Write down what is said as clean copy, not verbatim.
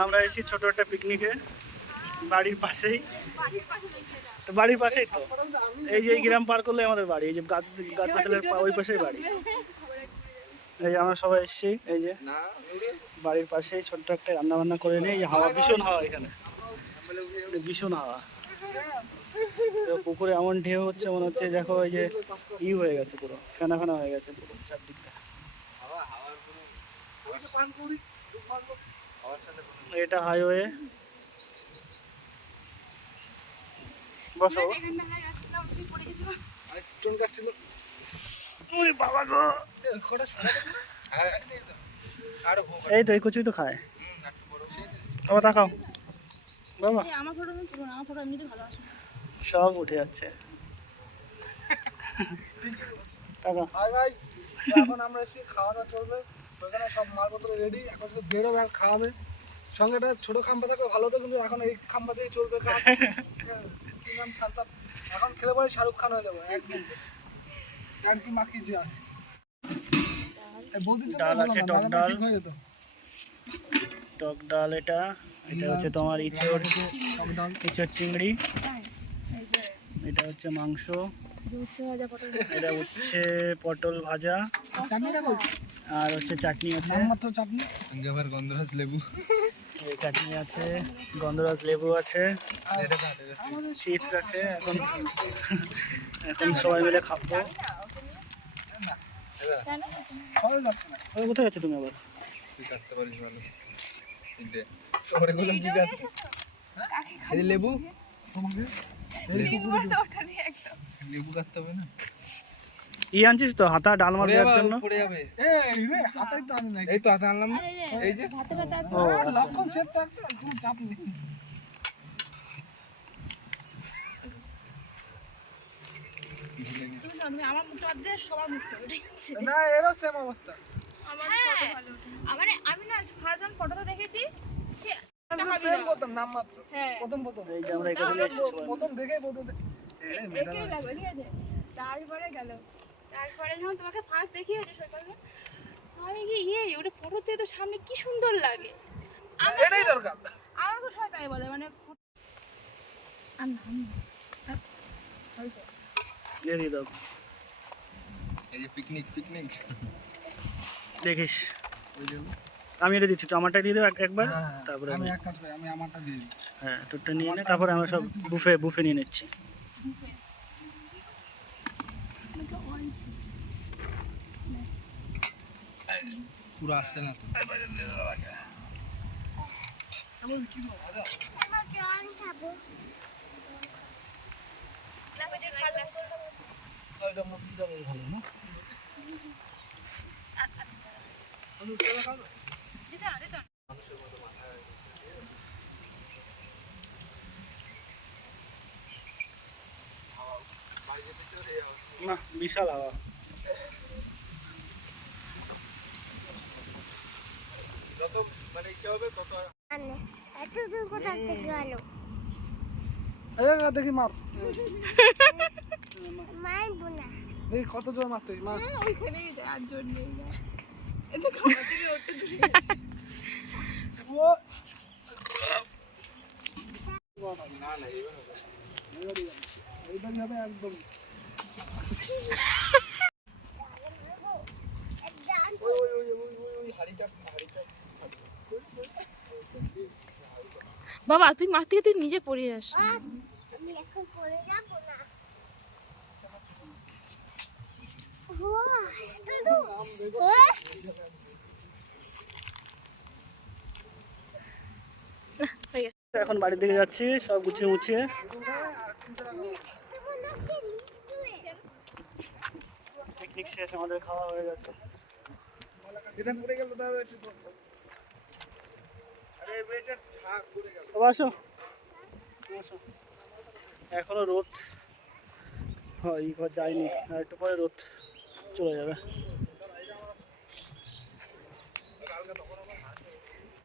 আমরা এসেছি ছোট একটা পিকনিকে, বাড়ির পাশেই। তো বাড়ির পাশেই তো, এই যে এই গ্রাম পার করলে আমাদের বাড়ি, এই যে গাছগাছালের ওই পাশেই বাড়ি। এই যে আমরা সবাই এসেছি, এই যে বাড়ির পাশেই ছোট্ট একটা রান্না বান্না করে নিয়ে। এই হাওয়া, ভীষণ হাওয়া এখানে, ভীষণ হাওয়া। তো পুকুরে এমন ঢেউ হচ্ছে, মনে হচ্ছে দেখো ওই যে হয়ে গেছে, পুরো ফেনা ফেনা হয়ে গেছে পুরো চারদিকটা। এটা হাইওয়ে। বসো। এই তো এই কচুই তো খায়। আবার তাকাও বাবা, সব উঠে যাচ্ছে। এখন আমরা এসে খাওয়া দাওয়া চলবে, ওইখানে সব মালপত্র রেডি। এখন শুধু বেরোবে আর খাওয়াবে। সঙ্গে একটা ছোট খাম্বা থাকলে ভালো হতো, কিন্তু এখন এই খাম্বাতেই চলবে কাজ। এখন খেলে পরে শাহরুখ খান হয়ে যাবে একদম। কি মাখিয়েছি আর ডাল আছে, টক ডাল, টক ডাল। এটা এটা হচ্ছে তোমার ইঁচড় চিংড়ি। এটা হচ্ছে মাংস। এটা হচ্ছে পটল ভাজা, আর হচ্ছে চাটনি আছে, চাটনি, গন্ধরাজ লেবু চাটনি আছে, গন্ধরাজ লেবু আছে, চিপস আছে। এখন এখন সবাই মিলে খাবো। কোথায় যাচ্ছে তুমি আবার? লেবু লেবু কাটতে হবে না? আনছিস তো হাতা ডাল মার দেওয়ার জন্য? এই তো হাতে আনলাম। এই যে লক্ষণ সেট থাকতে কোনো চাপ নেই। না এরও সেম অবস্থা। আমি না ফার্স্ট ফটোটা দেখেছি, নাম মাত্র প্রথম এই যে আমরা এখানে এসেছি প্রথম দেখে তারপরে গেল, তারপরে যখন তোমাকে ফার্স্ট দেখিয়েছে সকালে, আমি কি ওটা ফটো দিয়ে তো সামনে কি সুন্দর লাগে। এটাই দরকার। আমার তো সবাই তাই বলে, মানে এই যে পিকনিক পিকনিক দেখিস। আমি এটা দিচ্ছি, তো আমারটা দিয়ে দেবো একবার, তারপরে আমি এক কাজ করি, আমি আমারটা দিয়ে দিই। হ্যাঁ তোরটা নিয়ে নে, তারপরে আমরা সব বুফে নিয়ে নিচ্ছি। পুরো আসছে না ভালো না? না বিশাল হাওয়া। যত মানে ইসে হবে তত এত দূর কোথা থেকে গেল? দেখি মার মারবো না। দেখি কত জোর মারতে মার। ওইখানেই যায়, আর জোর নেই যায়। এত খাওয়া থেকে ওটা দূরে গেছে। না না এইবার হবে একদম। বাবা তুই মাঠ থেকে তুই নিজে পড়ে যাস। আমি এখন পড়ে যাব না। এখন বাড়ির দিকে যাচ্ছি, সব গুছিয়ে মুছিয়ে। পিকনিক শেষ, আমাদের খাওয়া হয়ে গেছে। আসো এখনো রোদ যায়নি, আর একটু পরে রোদ চলে যাবে।